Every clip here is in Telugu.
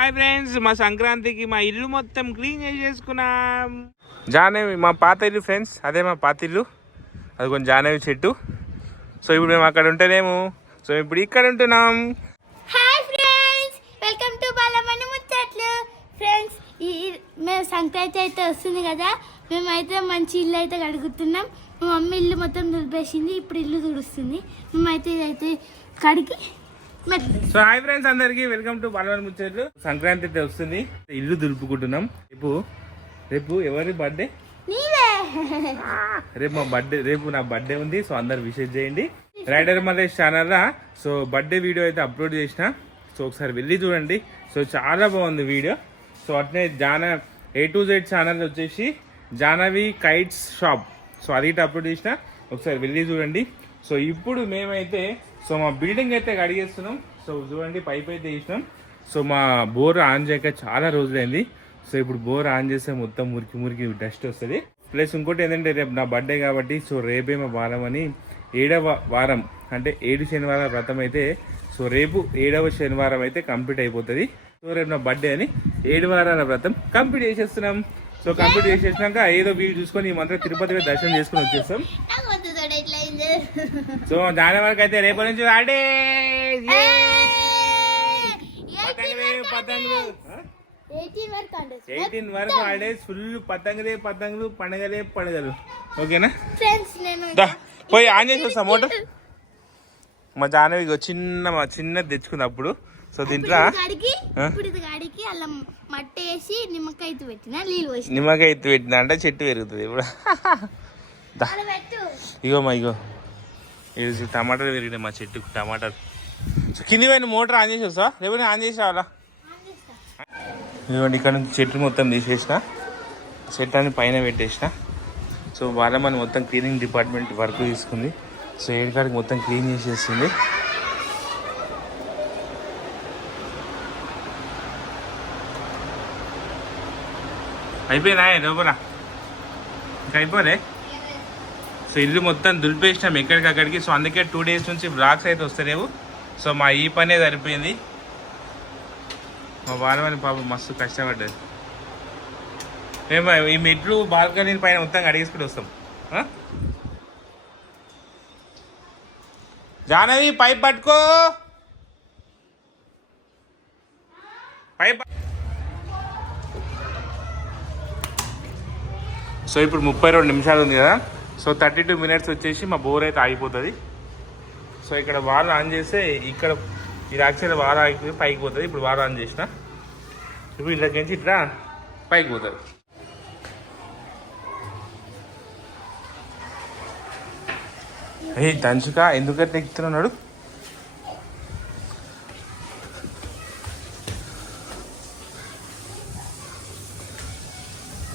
హాయ్ ఫ్రెండ్స్, మా సంక్రాంతికి మా ఇల్లు మొత్తం క్లీన్ చేసేసుకున్నాం. జాహ్నవి మా పాత ఇల్లు ఫ్రెండ్స్, అదే మా పాత ఇల్లు. అది కొంచెం జాహ్నవి చెట్టు. సో ఇప్పుడు మేము అక్కడ ఉంటేనేమో, సో ఇప్పుడు ఇక్కడ ఉంటున్నాం. Hi friends, welcome to Balamani ముచ్చట్లు. ఫ్రెండ్స్, మేము సంక్రాంతి అయితే వస్తుంది కదా, మేమైతే మంచి ఇల్లు అయితే కడుగుతున్నాం. మా మమ్మీ ఇల్లు మొత్తం దులిపేసింది, ఇప్పుడు ఇల్లు తుడుస్తుంది. మేమైతే ఇదైతే కడిగి. సో హాయ్ ఫ్రెండ్స్ అందరికి, వెల్కమ్ టు బాలమణి ముచ్చట్లు. సంక్రాంతి అయితే వస్తుంది, ఇల్లు దులుపుకుంటున్నాం. రేపు ఎవరి బర్త్డే? రేపు మా బర్త్డే, రేపు నా బర్త్డే ఉంది. సో అందరు విషెస్ చేయండి. రైడర్ మలేష్ ఛానల్ లా సో బర్త్డే వీడియో అయితే అప్లోడ్ చేసిన. సో ఒకసారి వెళ్ళి చూడండి. సో చాలా బాగుంది వీడియో. సో అట్నే A to Z ఛానల్ వచ్చేసి జాహ్నవి కైట్స్ షాప్. సో అది ఇటు అప్లోడ్ చేసిన, ఒకసారి వెళ్ళి చూడండి. సో ఇప్పుడు మేమైతే సో మా బిల్డింగ్ అయితే కడిగేస్తున్నాం. సో చూడండి, పైప్ అయితే వేసినాం. సో మా బోర్ ఆన్ చేయక చాలా రోజులైంది. సో ఇప్పుడు బోర్ ఆన్ చేస్తే మొత్తం మురికి డస్ట్ వస్తుంది. ప్లస్ ఇంకోటి ఏంటంటే రేపు నా బర్త్డే కాబట్టి, సో రేపే మా వారం అని 7వ వారం అంటే 7 శనివారాల వ్రతం అయితే, సో రేపు 7వ శనివారం అయితే కంప్లీట్ అయిపోతుంది. సో రేపు నా బర్త్డే అని 7 వారాల వ్రతం కంప్లీట్ చేసేస్తున్నాం. సో కంప్లీట్ చేసేసినాక ఏదో వీలు చూసుకొని ఈ మంత్రం తిరుపతి దర్శనం చేసుకుని వచ్చేస్తాం. సో దాని వరకు అయితే రేపటి నుంచి ఆడే పతంగులు 18 వరకు హాలిడేస్, ఫుల్ పతంగులే పండుగలు. ఓకేనా? పోయి ఆన్ చేసి వస్తాం మోటార్. మా జాహ్నవి చిన్న తెచ్చుకుంది అప్పుడు. సో దీంట్లో నిమ్మకాయ పెట్టిన అంటే చెట్టు పెరుగుతుంది. ఇప్పుడు ఇగో ఇది టమాటాలు పెరిగినాయి మా చెట్టుకు. టమాటాలు సో కింది పోయిన మోటార్ ఆన్ చేసి వస్తా, లేకపోతే ఆన్ చేసి రావాలా? ఇదిగోండి, ఇక్కడ నుంచి చెట్టు మొత్తం తీసేసిన, చెట్టు అని పైన పెట్టేసిన. సో బాలమణి మొత్తం క్లీనింగ్ డిపార్ట్మెంట్ వర్క్ తీసుకుంది. సో ఏడుకాడికి మొత్తం క్లీన్ చేసేస్తుంది. అయిపోయినా లోపల ఇంకా అయిపోలే. సో ఇల్లు మొత్తం దులిపేసినాం ఎక్కడికక్కడికి. సో అందుకే 2 days నుంచి బ్లాగ్స్ అయితే వస్తలేవు. సో మా ఈ పనే సరిపోయింది. మా బాలమణి పాపం మస్తు కష్టపడ్డది. మేము ఈ మెట్లు బాల్కనీ పైన మొత్తం అడిగేసుకుని వస్తాం. జాహ్నవి పైప్ పట్టుకో, పైప్. సో ఇప్పుడు 32 నిమిషాలు ఉంది కదా. సో 32 minutes వచ్చేసి మా బోర్ అయితే ఆగిపోతుంది. సో ఇక్కడ వాల్ ఆన్ చేస్తే ఇక్కడ ఇది యాక్చువల్గా వాల్ ఆగిపోయి పైకి పోతుంది. ఇప్పుడు వాల్ ఆన్ చేసిన, ఇప్పుడు ఇంట్లోకి నుంచి ఇట్లా పైకి పోతుంది. దంచుక ఎందుకంటే ఎక్కుతున్నాడు.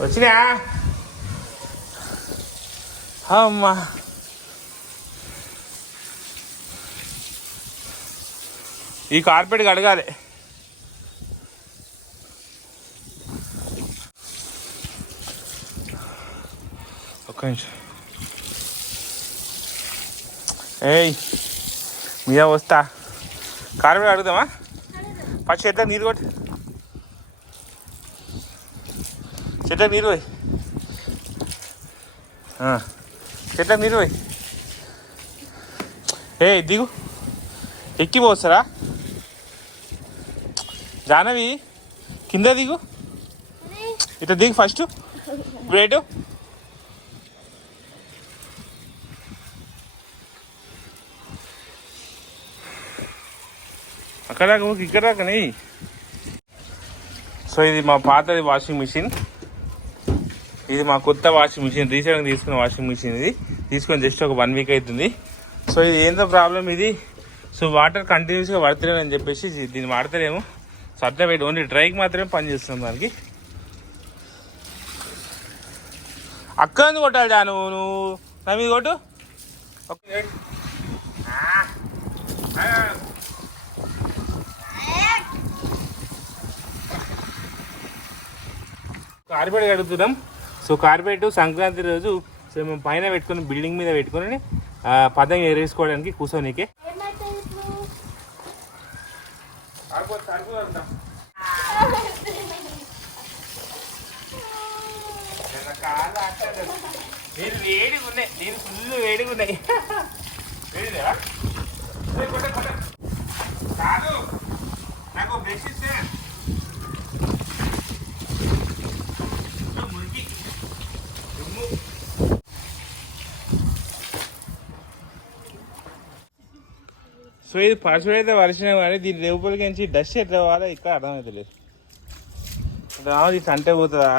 వచ్చినా అమ్మా, ఈ కార్పెట్ కడగాలి. ఒక్క నిమిషం. మీద వస్తా, కార్పెట్ కడుగుదామా? ఫస్ట్ చెట్లకు నీరు కొట్టి, చెట్లకు నీరు పోయి, చెట్లకు నీరు పోయి. దిగు, ఎక్కిపోస్తారా జాహ్నవి? కింద దిగు, ఇట్లా దిగు ఫస్ట్. గ్రేటు అక్కడ ఇక్కడ రాకని. సో ఇది మా పాతది వాషింగ్ మిషన్, ఇది మా కొత్త వాషింగ్ మిషన్, రీసెంట్గా తీసుకున్న వాషింగ్ మిషన్. ఇది తీసుకొని జస్ట్ ఒక 1 week అవుతుంది. సో ఇది ఏందో ప్రాబ్లం ఇది. సో వాటర్ కంటిన్యూస్గా పడతలేదని చెప్పేసి దీన్ని వాడతలేము. సో అట్లా పెట్టి ఓన్లీ డ్రైకి మాత్రమే పని చేస్తున్నాం దానికి. అక్కడ కొట్టాలి జా, నువ్వు నా మీద కొట్టు. కార్పెట్ కడుగుతున్నాం. సో కార్పెట్ సంక్రాంతి రోజు సో మేము పైన పెట్టుకుని, బిల్డింగ్ మీద పెట్టుకుని పతంగ ఎగరేసుకోవడానికి కూర్చోనికే. నేను వేడిగా ఉన్నాయి, నేను ఫుల్ వేడిగా ఉన్నాయి. వేడిదా కాదు, నాకు బ్రష్ ఇస్తే మురికి. సో ఇది పరచుడు అయితే వర్షం కానీ దీని లోపలికి నుంచి డస్ట్ ఎట్లా పోవాలో ఇక్కడ అర్థమవుతలేదు. రావాలి ఇట్లా అంటే పోతుందా,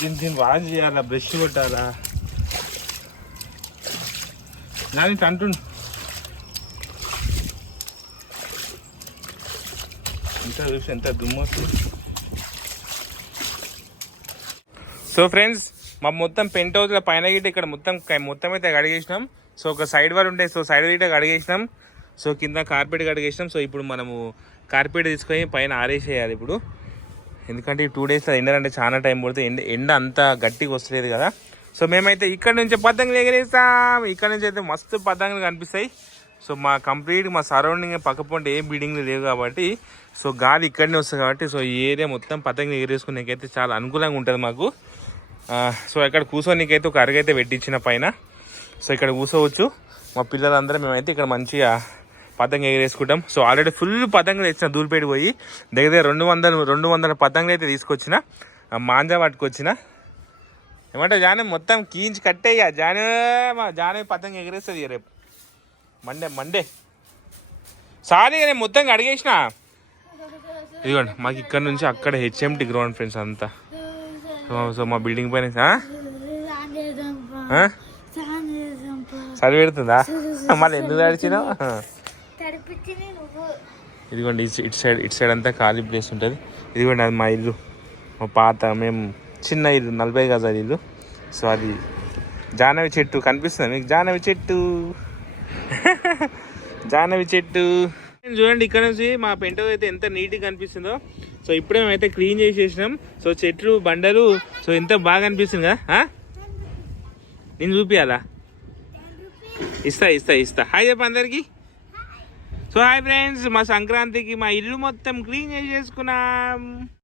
దీన్ని వాష్ చేయాలా, బ్రష్ కొట్టాలా, దాని అంటుండు. ఎంత చూసి ఎంత దుమ్ము వస్తుంది. సో ఫ్రెండ్స్, మా మొత్తం పెంట్ హౌస్లో పైన గిట్ట ఇక్కడ మొత్తం అయితే కడిగేసినాం. సో ఒక సైడ్ వారు ఉంటాయి, సో సైడ్ గిట్ట కడిగేసినాం. సో కింద కార్పెట్ కడిగేసినాం. సో ఇప్పుడు మనము కార్పెట్ తీసుకొని పైన ఆరేసేయాలి ఇప్పుడు, ఎందుకంటే ఈ 2 డేస్లో ఎండాలంటే చాలా టైం పడుతుంది. ఎండ అంత గట్టిగా వస్తలేదు కదా. సో మేమైతే ఇక్కడ నుంచి పతంగులు ఎగరేస్తాం. ఇక్కడ నుంచి అయితే మస్తు పతంగులు కనిపిస్తాయి. సో మా సరౌండింగ్ పక్కపొంటే ఏ బిల్డింగ్లు లేవు కాబట్టి సో గాలి ఇక్కడనే వస్తుంది కాబట్టి సో ఈ ఏరియా మొత్తం పతంగులు ఎగరేసుకునేకైతే చాలా అనుకూలంగా ఉంటుంది మాకు. సో ఇక్కడ కూర్చోనికైతే ఒక అరగైతే పెట్టించిన పైన. సో ఇక్కడ కూర్చోవచ్చు మా పిల్లలందరం. మేమైతే ఇక్కడ మంచిగా పతంగ ఎగరేసుకుంటాం. సో ఆల్రెడీ ఫుల్ పతంగులు తెచ్చిన దూలిపేట పోయి దగ్గర 200 పతంగులు అయితే తీసుకొచ్చిన, మాంజా పట్టుకొచ్చిన. ఏమంటే జానే మొత్తం కీంచి కట్టేయ్యా జానే పతంగ ఎగరేస్తుంది రేపు మండే. సారీ నేను మొత్తం అడిగేసిన. ఇదిగోండి మాకు ఇక్కడ నుంచి అక్కడ హెచ్ఎంటి గ్రౌండ్ ఫ్రెండ్స్ అంతా. సో మా బిల్డింగ్ పైన సరి పెడుతుందా మళ్ళీ ఎందుకు తడిచినావు? ఇదిగోండి ఇటు సైడ్ అంతా ఖాళీ ప్లేస్ ఉంటుంది. ఇదిగోండి అది మా ఇల్లు, మా పాత మేము చిన్న ఇల్లు 40 గజాల ఇల్లు. సో అది జానవి చెట్టు కనిపిస్తుంది మీకు, జానవి చెట్టు చూడండి. ఇక్కడ నుంచి మా పెంట అయితే ఎంత నీట్గా కనిపిస్తుందో. సో ఇప్పుడే మేమైతే క్లీన్ చేసేసినాం. సో చెట్లు బండలు సో ఎంత బాగా అనిపిస్తుంది కదా. నేను చూపియాలా? ఇస్తా. హాయ్ చెప్పు అందరికి. సో హాయ్ ఫ్రెండ్స్, మా సంక్రాంతికి మా ఇల్లు మొత్తం క్లీన్ చేసేసుకున్నాం.